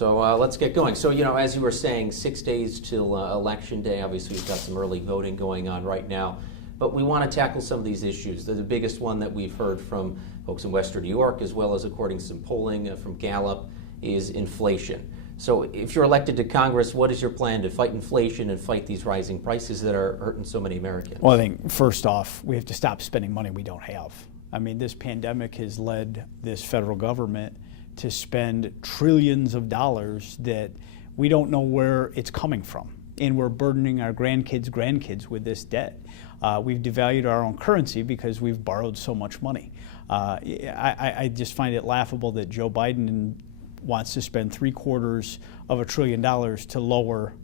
So let's get going. So, as you were saying, 6 days till Election Day. Obviously, we've got some early voting going on right now. But we want to tackle some of these issues. The biggest one that we've heard from folks in Western New York, as well as according to some polling from Gallup, is inflation. So if you're elected to Congress, what is your plan to fight inflation and fight these rising prices that are hurting so many Americans? Well, I think first off, we have to stop spending money we don't have. I mean, this pandemic has led this federal government to spend trillions of dollars that we don't know where it's coming from. And we're burdening our grandkids with this debt. We've devalued our own currency because we've borrowed so much money. I just find it laughable that Joe Biden wants to spend $750 billion to lower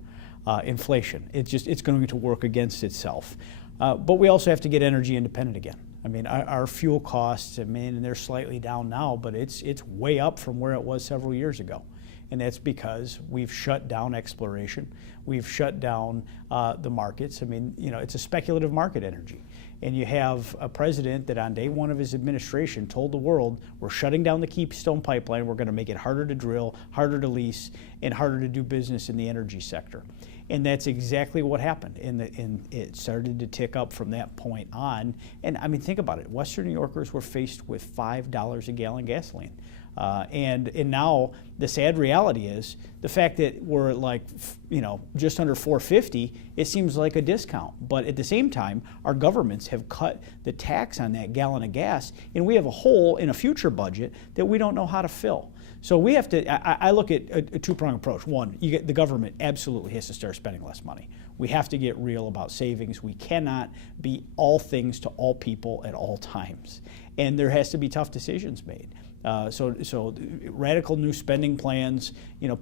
inflation. It's going to work against itself. But we also have to get energy independent again. I mean, our fuel costs, and they're slightly down now, but it's way up from where it was several years ago. And that's because we've shut down exploration. We've shut down the markets. I mean, it's a speculative market, energy. And you have a president that on day one of his administration told the world, we're shutting down the Keystone Pipeline, we're going to make it harder to drill, harder to lease, and harder to do business in the energy sector. And that's exactly what happened. And it started to tick up from that point on. And I mean, think about it. Western New Yorkers were faced with $5 a gallon gasoline. And now the sad reality is the fact that we're like, just under $4.50, it seems like a discount. But at the same time, our governments have cut the tax on that gallon of gas, and we have a hole in a future budget that we don't know how to fill. So we have to, I look at a two-pronged approach. One, the government absolutely has to start spending less money. We have to get real about savings. We cannot be all things to all people at all times. And there has to be tough decisions made. So radical new spending plans,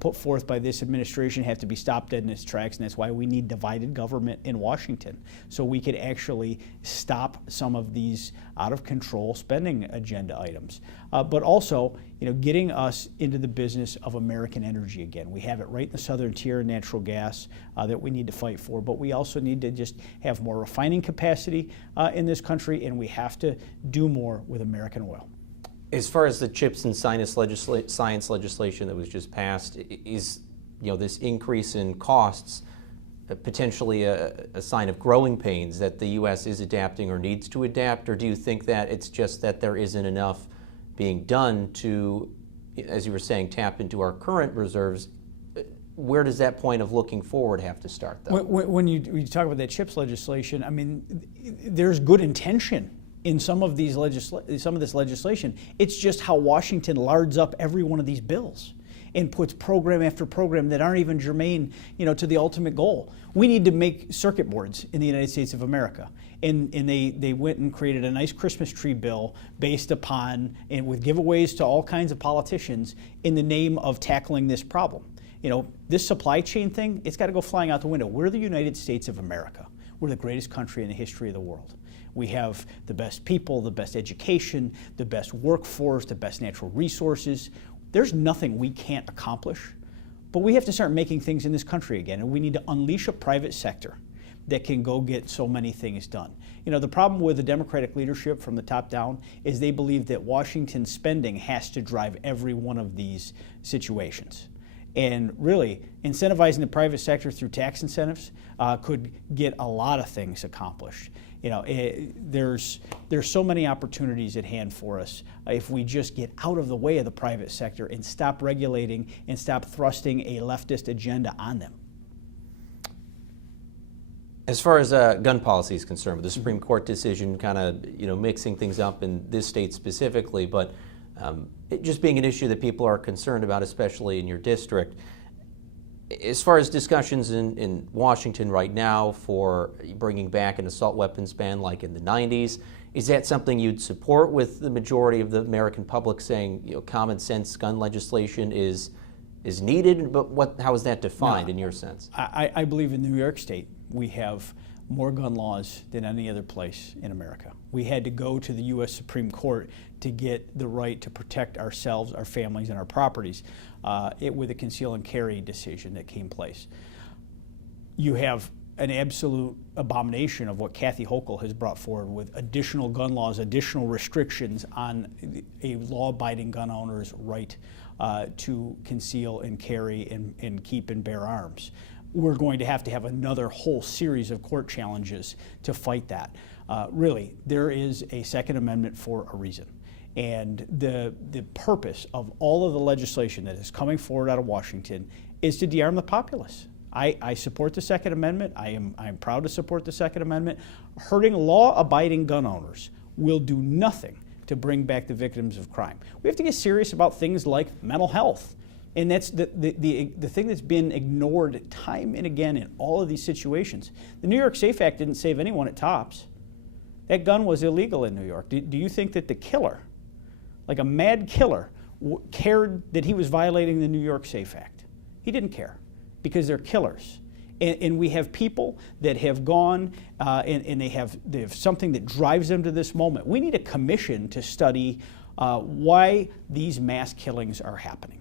put forth by this administration have to be stopped dead in its tracks, and that's why we need divided government in Washington, so we could actually stop some of these out of control spending agenda items. But also, getting us into the business of American energy again. We have it right in the southern tier of natural gas that we need to fight for, but we also need to just have more refining capacity in this country, and we have to do more with American oil. As far as the CHIPS and science legislation that was just passed, is this increase in costs potentially a sign of growing pains that the U.S. is adapting or needs to adapt, or do you think that it's just that there isn't enough being done to, as you were saying, tap into our current reserves? Where does that point of looking forward have to start, though? When you talk about that CHIPS legislation, I mean, there's good intention in some of this legislation. It's just how Washington lards up every one of these bills and puts program after program that aren't even germane, to the ultimate goal. We need to make circuit boards in the United States of America. And they went and created a nice Christmas tree bill based upon, and with giveaways to all kinds of politicians in the name of tackling this problem. This supply chain thing, it's got to go flying out the window. We're the United States of America. We're the greatest country in the history of the world. We have the best people, the best education, the best workforce, the best natural resources. There's nothing we can't accomplish, but we have to start making things in this country again, and we need to unleash a private sector that can go get so many things done. The problem with the Democratic leadership from the top down is they believe that Washington spending has to drive every one of these situations. And really, incentivizing the private sector through tax incentives could get a lot of things accomplished. There's so many opportunities at hand for us if we just get out of the way of the private sector and stop regulating and stop thrusting a leftist agenda on them. As far as gun policy is concerned, with the Supreme Court decision kind of mixing things up in this state specifically, but it just being an issue that people are concerned about, especially in your district. As far as discussions in Washington right now for bringing back an assault weapons ban like in the 90s, is that something you'd support, with the majority of the American public saying common sense gun legislation is needed? But how is that defined in your sense? I believe in New York State we have more gun laws than any other place in America. We had to go to the U.S. Supreme Court to get the right to protect ourselves, our families, and our properties with a conceal and carry decision that came place. You have an absolute abomination of what Kathy Hochul has brought forward with additional gun laws, additional restrictions on a law-abiding gun owner's right to conceal and carry and keep and bear arms. We're going to have another whole series of court challenges to fight that. Really, there is a Second Amendment for a reason. And the purpose of all of the legislation that is coming forward out of Washington is to de-arm the populace. I support the Second Amendment. I am proud to support the Second Amendment. Hurting law-abiding gun owners will do nothing to bring back the victims of crime. We have to get serious about things like mental health. And that's the thing that's been ignored time and again in all of these situations. The New York SAFE Act didn't save anyone at Tops. That gun was illegal in New York. Do you think that the killer, like a mad killer, cared that he was violating the New York SAFE Act? He didn't care, because they're killers. And we have people that have gone and they have something that drives them to this moment. We need a commission to study why these mass killings are happening.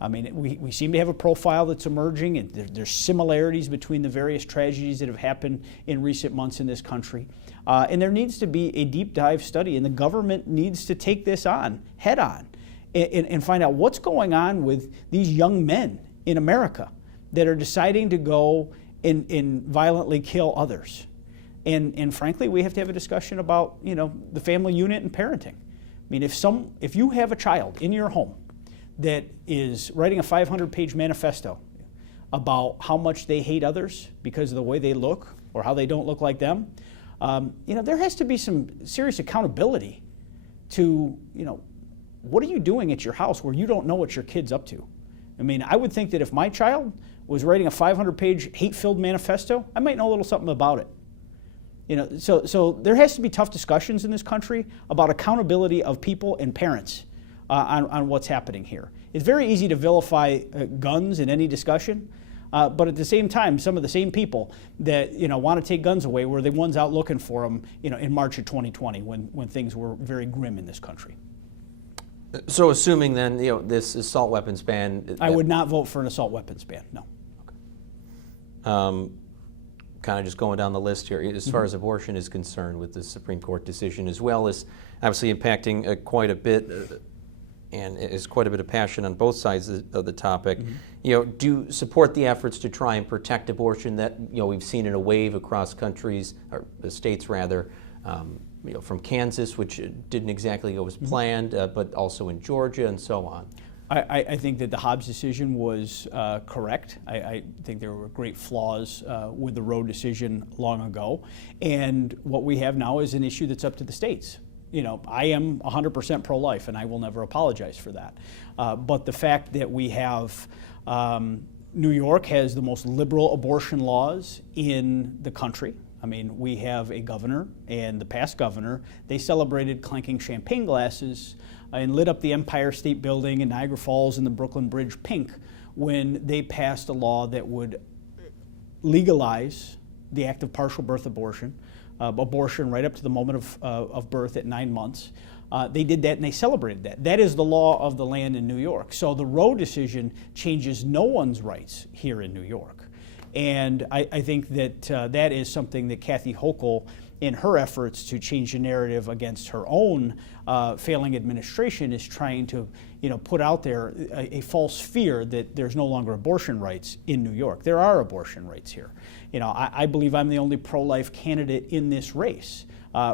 I mean, we seem to have a profile that's emerging, and there's similarities between the various tragedies that have happened in recent months in this country. And there needs to be a deep dive study, and the government needs to take this on, head on, and find out what's going on with these young men in America that are deciding to go and violently kill others. And frankly, we have to have a discussion about, the family unit and parenting. I mean, if you have a child in your home that is writing a 500-page manifesto about how much they hate others because of the way they look or how they don't look like them, there has to be some serious accountability to, what are you doing at your house where you don't know what your kid's up to? I mean, I would think that if my child was writing a 500-page hate-filled manifesto, I might know a little something about it. So there has to be tough discussions in this country about accountability of people and parents on what's happening here. It's very easy to vilify guns in any discussion, but at the same time, some of the same people that want to take guns away were the ones out looking for them, in March of 2020 when things were very grim in this country. So assuming then, this assault weapons ban... I would not vote for an assault weapons ban, no. Okay. Kind of just going down the list here, as far as abortion is concerned with the Supreme Court decision, as well as obviously impacting quite a bit, and is quite a bit of passion on both sides of the topic. Do you support the efforts to try and protect abortion that we've seen in a wave across countries, or states rather, from Kansas, which didn't exactly go as planned, but also in Georgia and so on? I think that the Hobbs decision was correct. I think there were great flaws with the Roe decision long ago. And what we have now is an issue that's up to the states. I am 100% pro-life, and I will never apologize for that. But the fact that we have New York has the most liberal abortion laws in the country. I mean, we have a governor, and the past governor, they celebrated clanking champagne glasses and lit up the Empire State Building in Niagara Falls and the Brooklyn Bridge pink when they passed a law that would legalize the act of partial birth abortion, abortion right up to the moment of birth at 9 months. They did that and they celebrated that. That is the law of the land in New York. So the Roe decision changes no one's rights here in New York. And I think that that is something that Kathy Hochul, in her efforts to change the narrative against her own failing administration, is trying to put out there a false fear that there's no longer abortion rights in New York. There are abortion rights here. I believe I'm the only pro-life candidate in this race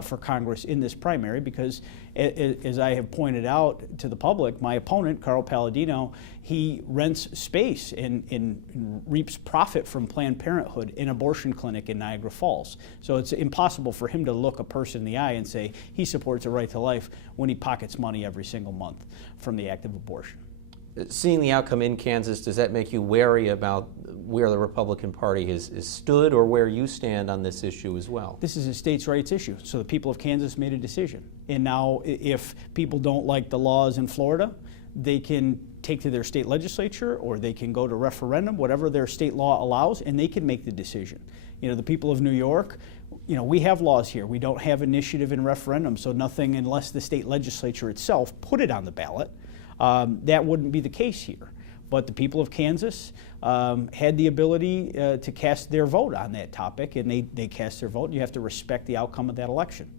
for Congress in this primary because, as I have pointed out to the public, my opponent, Carl Palladino, he rents space and reaps profit from Planned Parenthood, an abortion clinic in Niagara Falls. So it's impossible for him to look a person in the eye and say he supports a right to life when he pockets money every single month from the act of abortion. Seeing the outcome in Kansas, does that make you wary about where the Republican Party has stood or where you stand on this issue as well? This is a states' rights issue, so the people of Kansas made a decision. And now if people don't like the laws in Florida, they can take to their state legislature or they can go to referendum, whatever their state law allows, and they can make the decision. The people of New York, we have laws here. We don't have initiative and referendum, so nothing unless the state legislature itself put it on the ballot. That wouldn't be the case here. But the people of Kansas had the ability to cast their vote on that topic, and they cast their vote, and you have to respect the outcome of that election.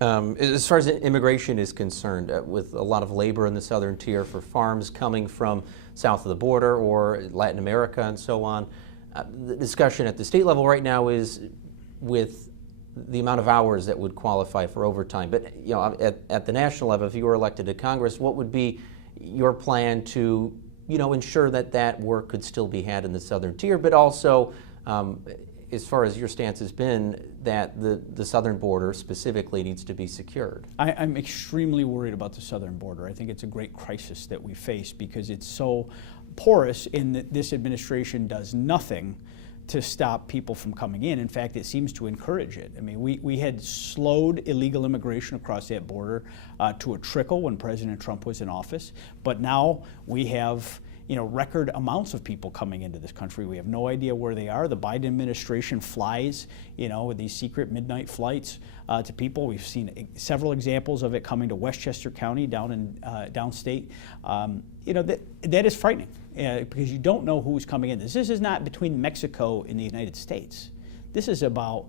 As far as immigration is concerned, with a lot of labor in the southern tier for farms coming from south of the border or Latin America and so on, the discussion at the state level right now is with the amount of hours that would qualify for overtime. But at the national level, if you were elected to Congress, what would be your plan to ensure that that work could still be had in the southern tier, but also as far as your stance has been, that the southern border specifically needs to be secured? I'm extremely worried about the southern border. I think it's a great crisis that we face because it's so porous in that this administration does nothing to stop people from coming in. In fact, it seems to encourage it. I mean, we had slowed illegal immigration across that border to a trickle when President Trump was in office, but now we have record amounts of people coming into this country. We have no idea where they are. The Biden administration flies, with these secret midnight flights to people. We've seen several examples of it coming to Westchester County down in downstate. That is frightening because you don't know who's coming in. This is not between Mexico and the United States. This is about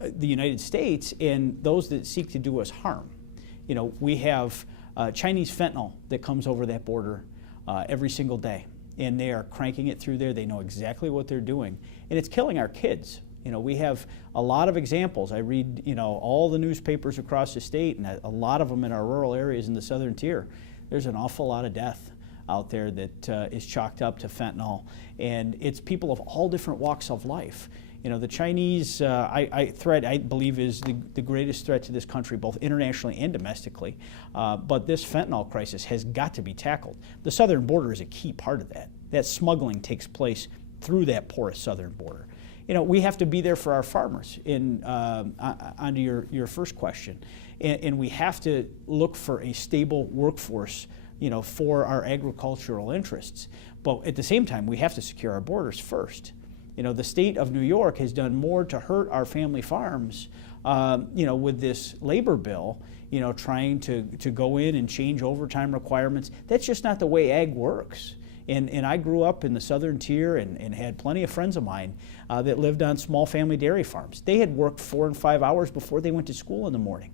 the United States and those that seek to do us harm. We have Chinese fentanyl that comes over that border every single day, and they are cranking it through there. They know exactly what they're doing, and it's killing our kids. We have a lot of examples. I read, all the newspapers across the state, and a lot of them in our rural areas in the southern tier. There's an awful lot of death out there that is chalked up to fentanyl, and it's people of all different walks of life. The Chinese threat, I believe, is the greatest threat to this country, both internationally and domestically. But this fentanyl crisis has got to be tackled. The southern border is a key part of that. That smuggling takes place through that porous southern border. We have to be there for our farmers. Onto your first question, and we have to look for a stable workforce, for our agricultural interests. But at the same time, we have to secure our borders first. The state of New York has done more to hurt our family farms, with this labor bill, trying to go in and change overtime requirements. That's just not the way ag works. And I grew up in the southern tier and had plenty of friends of mine that lived on small family dairy farms. They had worked 4 and 5 hours before they went to school in the morning.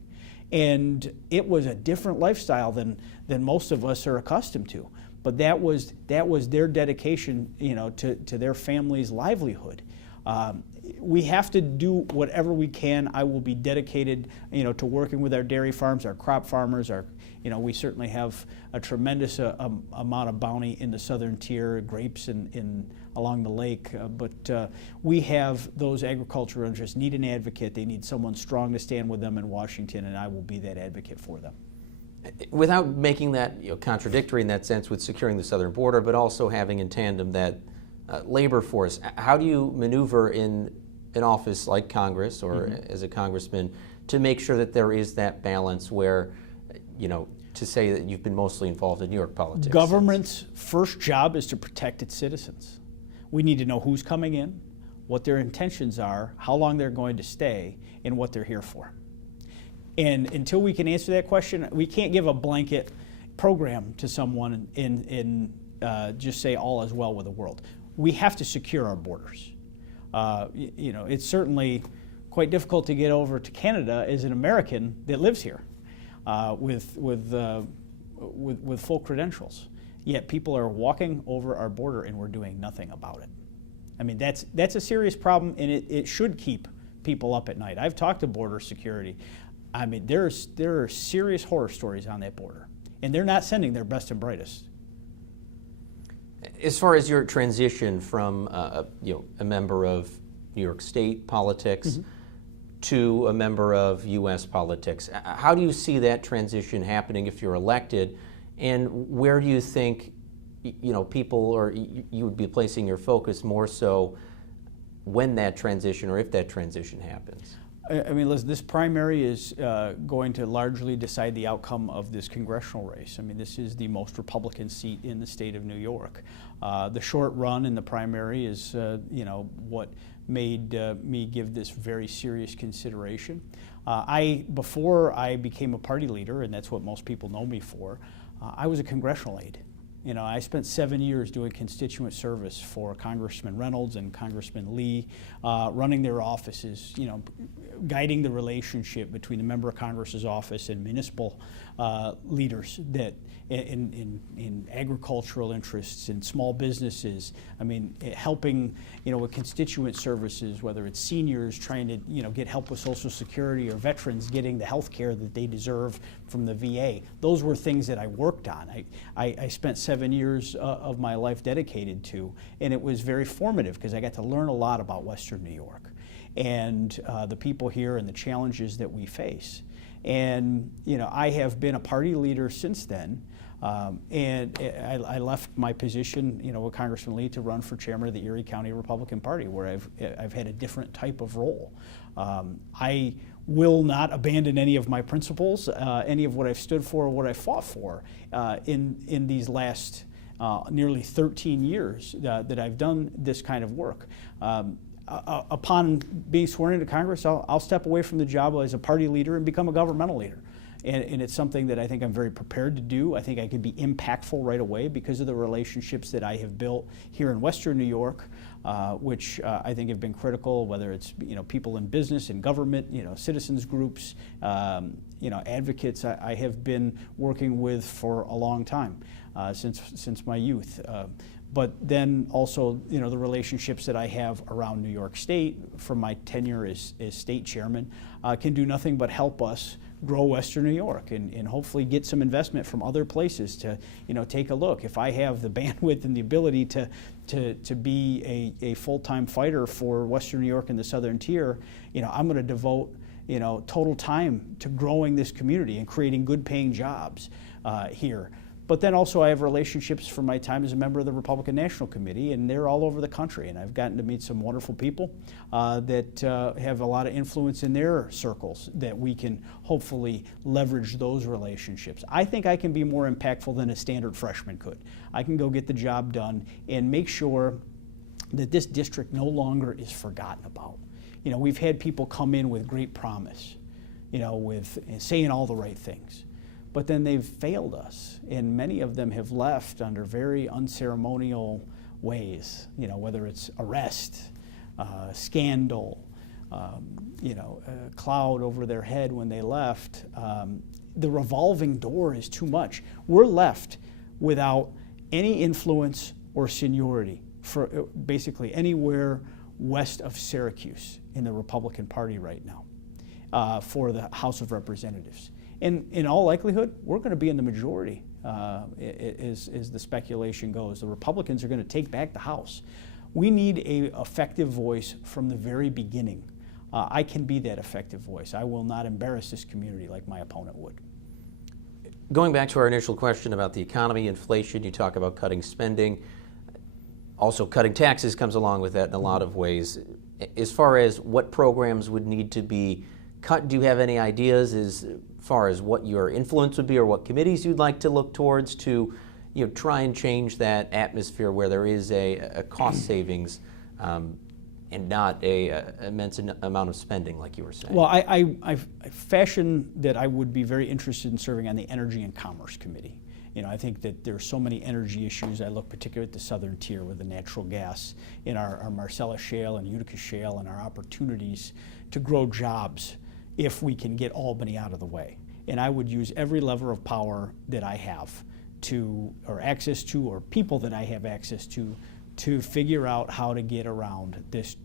And it was a different lifestyle than most of us are accustomed to. But that was their dedication, to their family's livelihood. We have to do whatever we can. I will be dedicated, to working with our dairy farms, our crop farmers. We certainly have a tremendous amount of bounty in the southern tier, grapes along the lake. But we have those agricultural interests need an advocate. They need someone strong to stand with them in Washington, and I will be that advocate for them. Without making that contradictory in that sense with securing the southern border, but also having in tandem that labor force, how do you maneuver in an office like Congress or as a congressman to make sure that there is that balance where, to say that you've been mostly involved in New York politics? Government's first job is to protect its citizens. We need to know who's coming in, what their intentions are, how long they're going to stay, and what they're here for. And until we can answer that question, we can't give a blanket program to someone and just say all is well with the world. We have to secure our borders. It's certainly quite difficult to get over to Canada as an American that lives here with full credentials. Yet people are walking over our border and we're doing nothing about it. I mean, that's a serious problem, and it should keep people up at night. I've talked to border security. I mean, there are serious horror stories on that border, and they're not sending their best and brightest. As far as your transition from a member of New York State politics to a member of U.S. politics, how do you see that transition happening if you're elected, and where do you think people or you would be placing your focus more so when that transition or if that transition happens? I mean, listen, this primary is going to largely decide the outcome of this congressional race. I mean, this is the most Republican seat in the state of New York. The short run in the primary is, what made me give this very serious consideration. Before I became a party leader, and that's what most people know me for, I was a congressional aide. You know, I spent 7 years doing constituent service for Congressman Reynolds and Congressman Lee, running their offices, you know, guiding the relationship between the member of Congress's office and municipal leaders that in agricultural interests, in small businesses. I mean, helping, you know, with constituent services, whether it's seniors trying to, you know, get help with Social Security or veterans getting the health care that they deserve from the VA. Those were things that I worked on. I spent 7 years of my life dedicated to, and it was very formative because I got to learn a lot about Western New York and the people here and the challenges that we face. And, you know, I have been a party leader since then. And I left my position, you know, with Congressman Lee to run for chairman of the Erie County Republican Party, where I've had a different type of role. I will not abandon any of my principles, any of what I've stood for or what I fought for in these last nearly 13 years that I've done this kind of work. Upon being sworn into Congress, I'll step away from the job as a party leader and become a governmental leader. And it's something that I think I'm very prepared to do. I think I could be impactful right away because of the relationships that I have built here in Western New York, which I think have been critical, whether it's, you know, people in business and government, you know, citizens groups, you know, advocates I have been working with for a long time, since my youth. But then also, you know, the relationships that I have around New York State from my tenure as state chairman can do nothing but help us grow Western New York and hopefully get some investment from other places to, you know, take a look. If I have the bandwidth and the ability to be a full-time fighter for Western New York and the Southern Tier, you know, I'm going to devote, you know, total time to growing this community and creating good paying jobs here. But then also I have relationships from my time as a member of the Republican National Committee, and they're all over the country. And I've gotten to meet some wonderful people that have a lot of influence in their circles that we can hopefully leverage those relationships. I think I can be more impactful than a standard freshman could. I can go get the job done and make sure that this district no longer is forgotten about. You know, we've had people come in with great promise, you know, with saying all the right things. But then they've failed us, and many of them have left under very unceremonial ways, you know, whether it's arrest, scandal, you know, a cloud over their head when they left. The revolving door is too much. We're left without any influence or seniority for basically anywhere west of Syracuse in the Republican Party right now for the House of Representatives. And in all likelihood, we're going to be in the majority as the speculation goes. The Republicans are going to take back the House. We need an effective voice from the very beginning. I can be that effective voice. I will not embarrass this community like my opponent would. Going back to our initial question about the economy, inflation, you talk about cutting spending. Also, cutting taxes comes along with that in a lot of ways. As far as what programs would need to be cut, do you have any ideas as far as what your influence would be or what committees you'd like to look towards to, you know, try and change that atmosphere where there is a cost savings and not a immense amount of spending like you were saying? Well, I fashioned that I would be very interested in serving on the Energy and Commerce Committee. You know, I think that there's so many energy issues. I look particularly at the Southern Tier with the natural gas in our Marcellus Shale and Utica Shale and our opportunities to grow jobs if we can get Albany out of the way. And I would use every lever of power that I have to, or access to, or people that I have access to figure out how to get around this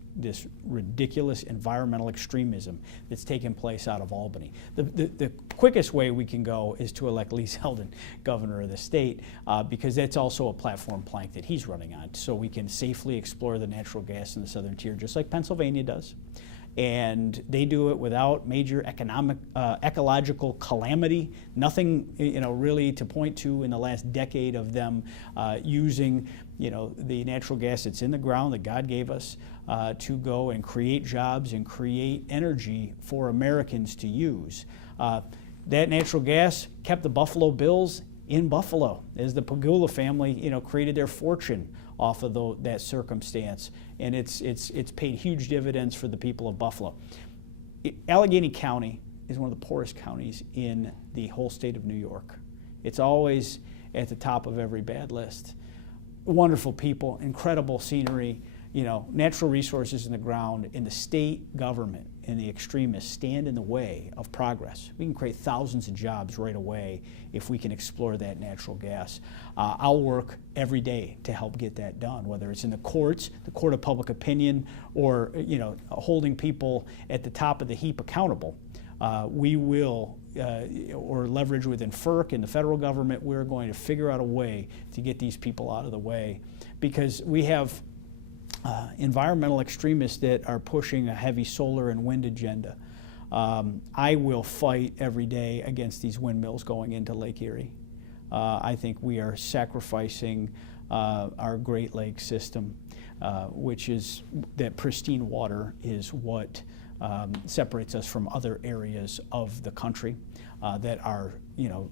ridiculous environmental extremism that's taken place out of Albany. The quickest way we can go is to elect Lee Zeldin governor of the state because that's also a platform plank that he's running on, so we can safely explore the natural gas in the Southern Tier just like Pennsylvania does. And they do it without major ecological calamity. Nothing, you know, really to point to in the last decade of them using, you know, the natural gas that's in the ground that God gave us to go and create jobs and create energy for Americans to use. That natural gas kept the Buffalo Bills in Buffalo as the Pagula family, you know, created their fortune off of that circumstance, and it's paid huge dividends for the people of Buffalo. Allegheny County is one of the poorest counties in the whole state of New York. It's always at the top of every bad list. Wonderful people, incredible scenery, natural resources in the ground, and the state government and the extremists stand in the way of progress. We can create thousands of jobs right away if we can explore that natural gas. I'll work every day to help get that done, whether it's in the courts, the court of public opinion, or holding people at the top of the heap accountable. We will, or leverage within FERC and the federal government, we're going to figure out a way to get these people out of the way, because we have environmental extremists that are pushing a heavy solar and wind agenda. I will fight every day against these windmills going into Lake Erie. I think we are sacrificing our Great Lakes system, which is that pristine water is what separates us from other areas of the country that are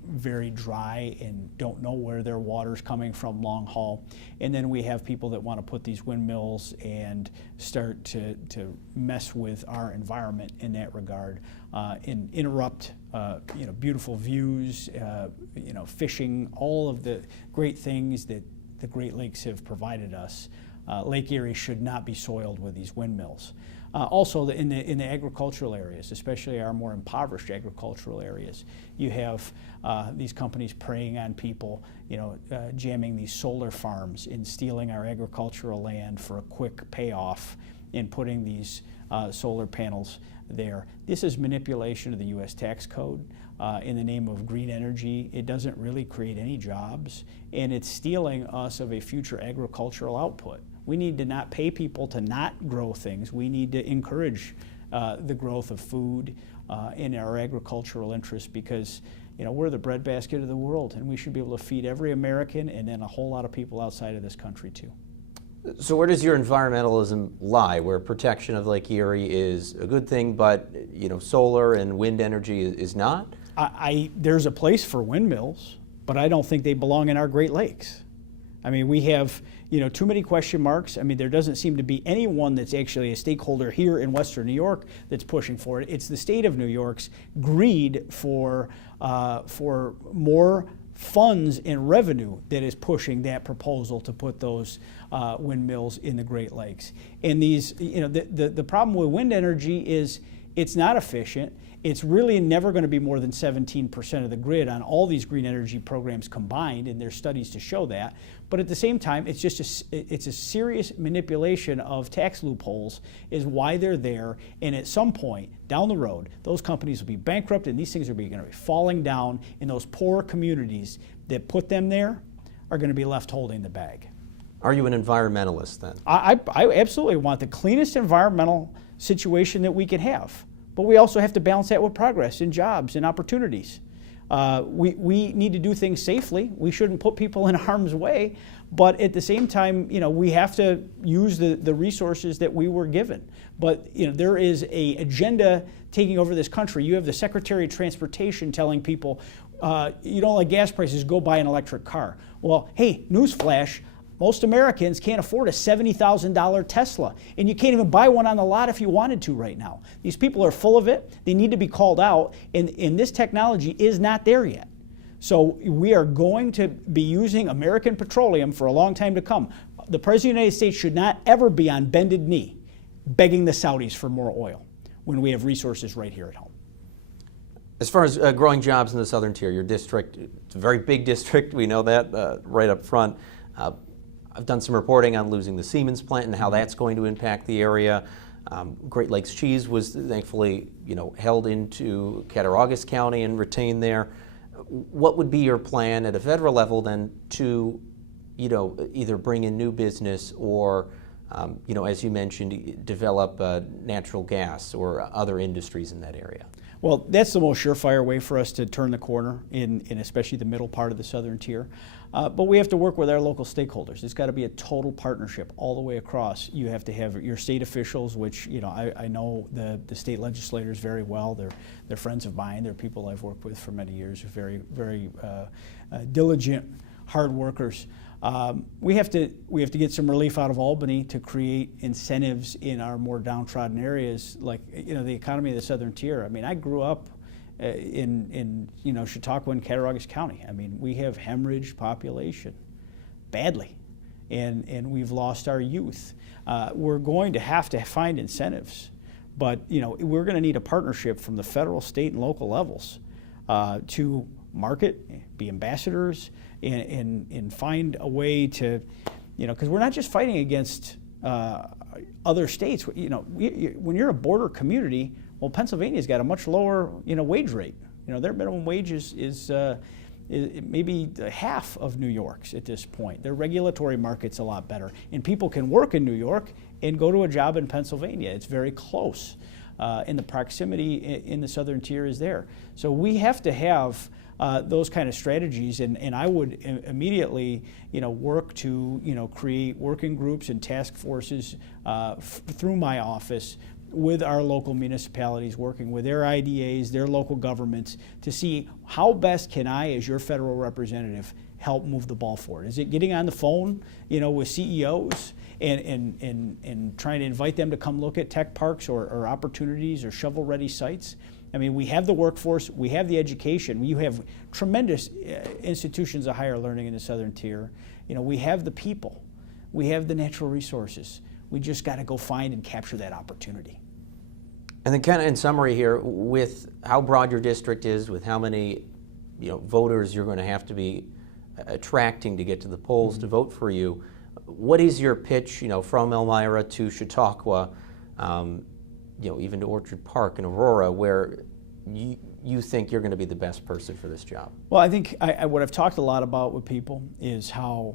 very dry and don't know where their water's coming from long haul. And then we have people that want to put these windmills and start to mess with our environment in that regard, and interrupt beautiful views, fishing, all of the great things that the Great Lakes have provided us. Lake Erie should not be soiled with these windmills. Also, in the agricultural areas, especially our more impoverished agricultural areas, you have these companies preying on people, jamming these solar farms and stealing our agricultural land for a quick payoff and putting these solar panels there. This is manipulation of the U.S. tax code in the name of green energy. It doesn't really create any jobs, and it's stealing us of a future agricultural output. We need to not pay people to not grow things. We need to encourage the growth of food in our agricultural interests, because we're the breadbasket of the world, and we should be able to feed every American and then a whole lot of people outside of this country too. So where does your environmentalism lie, where protection of Lake Erie is a good thing, but solar and wind energy is not? There's a place for windmills, but I don't think they belong in our Great Lakes. I mean, we have too many question marks. I mean, there doesn't seem to be anyone that's actually a stakeholder here in Western New York that's pushing for it. It's the state of New York's greed for more funds and revenue that is pushing that proposal to put those windmills in the Great Lakes. And these, the problem with wind energy is it's not efficient. It's really never going to be more than 17% of the grid on all these green energy programs combined, and there's studies to show that. But at the same time, it's just it's a serious manipulation of tax loopholes is why they're there. And at some point down the road, those companies will be bankrupt, and these things are going to be falling down, and those poor communities that put them there are going to be left holding the bag. Are you an environmentalist then? I absolutely want the cleanest environmental situation that we can have. But we also have to balance that with progress and jobs and opportunities. We need to do things safely. We shouldn't put people in harm's way. But at the same time, we have to use the resources that we were given. But there is an agenda taking over this country. You have the Secretary of Transportation telling people, you don't like gas prices, go buy an electric car. Well, hey, newsflash. Most Americans can't afford a $70,000 Tesla, and you can't even buy one on the lot if you wanted to right now. These people are full of it. They need to be called out, and this technology is not there yet. So we are going to be using American petroleum for a long time to come. The President of the United States should not ever be on bended knee begging the Saudis for more oil when we have resources right here at home. As far as growing jobs in the Southern Tier, your district, it's a very big district, we know that right up front. I've done some reporting on losing the Siemens plant and how that's going to impact the area. Great Lakes cheese was thankfully, held into Cattaraugus County and retained there. What would be your plan at a federal level then to, either bring in new business or, as you mentioned, develop natural gas or other industries in that area? Well, that's the most surefire way for us to turn the corner in especially the middle part of the Southern Tier. But we have to work with our local stakeholders. It's got to be a total partnership all the way across. You have to have your state officials, which I know the state legislators very well. They're friends of mine. They're people I've worked with for many years. Very, very diligent, hard workers. We have to get some relief out of Albany to create incentives in our more downtrodden areas, like the economy of the Southern Tier. I mean, I grew up in Chautauqua and Cattaraugus County. I mean, we have hemorrhaged population badly, and we've lost our youth. We're going to have to find incentives, but we're going to need a partnership from the federal, state, and local levels to market, be ambassadors, and find a way to, because we're not just fighting against other states. When you're a border community, well, Pennsylvania's got a much lower, wage rate. Their minimum wage is maybe half of New York's at this point. Their regulatory market's a lot better, and people can work in New York and go to a job in Pennsylvania. It's very close, and the proximity in the southern tier is there. So we have to have those kind of strategies, and I would immediately, work to, create working groups and task forces through my office with our local municipalities, working with their IDAs, their local governments, to see how best can I, as your federal representative, help move the ball forward. Is it getting on the phone, with CEOs and trying to invite them to come look at tech parks or opportunities or shovel-ready sites? I mean, we have the workforce, we have the education, you have tremendous institutions of higher learning in the southern tier. We have the people, we have the natural resources. We just got to go find and capture that opportunity. And then kind of in summary here, with how broad your district is, with how many voters you're going to have to be attracting to get to the polls to vote for you, what is your pitch, from Elmira to Chautauqua, even to Orchard Park and Aurora, where you think you're going to be the best person for this job? Well, I think what I've talked a lot about with people is how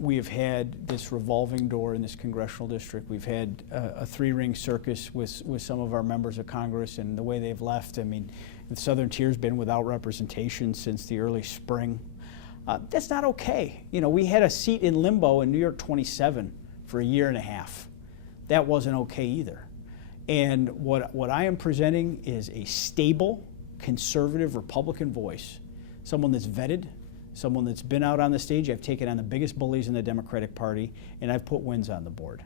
we have had this revolving door in this congressional district. We've had a three-ring circus with some of our members of Congress, and the way they've left. I mean, the southern tier's been without representation since the early spring. That's not okay. We had a seat in limbo in New York 27 for a year and a half. That wasn't okay either. And what I am presenting is a stable, conservative Republican voice, someone that's vetted, someone that's been out on the stage. I've taken on the biggest bullies in the Democratic Party, and I've put wins on the board.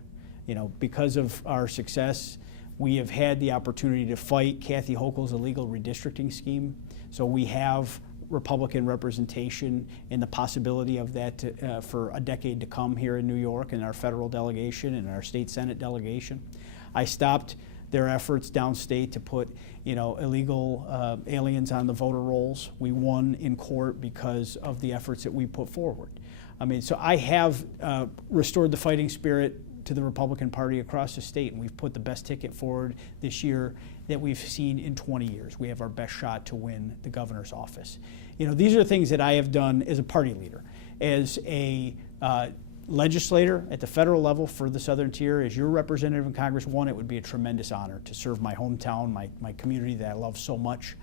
Because of our success, we have had the opportunity to fight Kathy Hochul's illegal redistricting scheme. So we have Republican representation and the possibility of that for a decade to come here in New York in our federal delegation and our state Senate delegation. I stopped their efforts downstate to put illegal aliens on the voter rolls. We won in court because of the efforts that we put forward. I mean, so I have restored the fighting spirit to the Republican Party across the state, and we've put the best ticket forward this year that we've seen in 20 years. We have our best shot to win the governor's office. These are things that I have done as a party leader, as a legislator at the federal level for the southern tier. As your representative in Congress, it would be a tremendous honor to serve my hometown, my community that I love so much,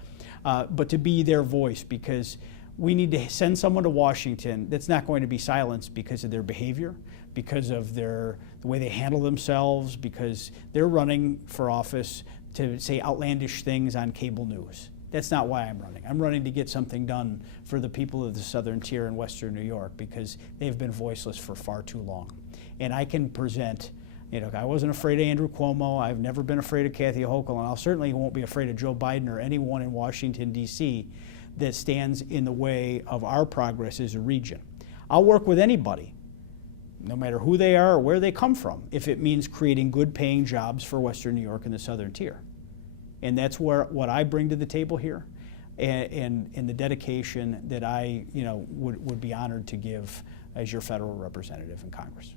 but to be their voice, because we need to send someone to Washington that's not going to be silenced because of their behavior, because of the way they handle themselves, because they're running for office to say outlandish things on cable news. That's not why I'm running. I'm running to get something done for the people of the southern tier in western New York, because they've been voiceless for far too long. And I can present, I wasn't afraid of Andrew Cuomo, I've never been afraid of Kathy Hochul, and I certainly won't be afraid of Joe Biden or anyone in Washington, D.C. that stands in the way of our progress as a region. I'll work with anybody, no matter who they are or where they come from, if it means creating good paying jobs for western New York and the southern tier. And that's what I bring to the table here, and the dedication that I would be honored to give as your federal representative in Congress.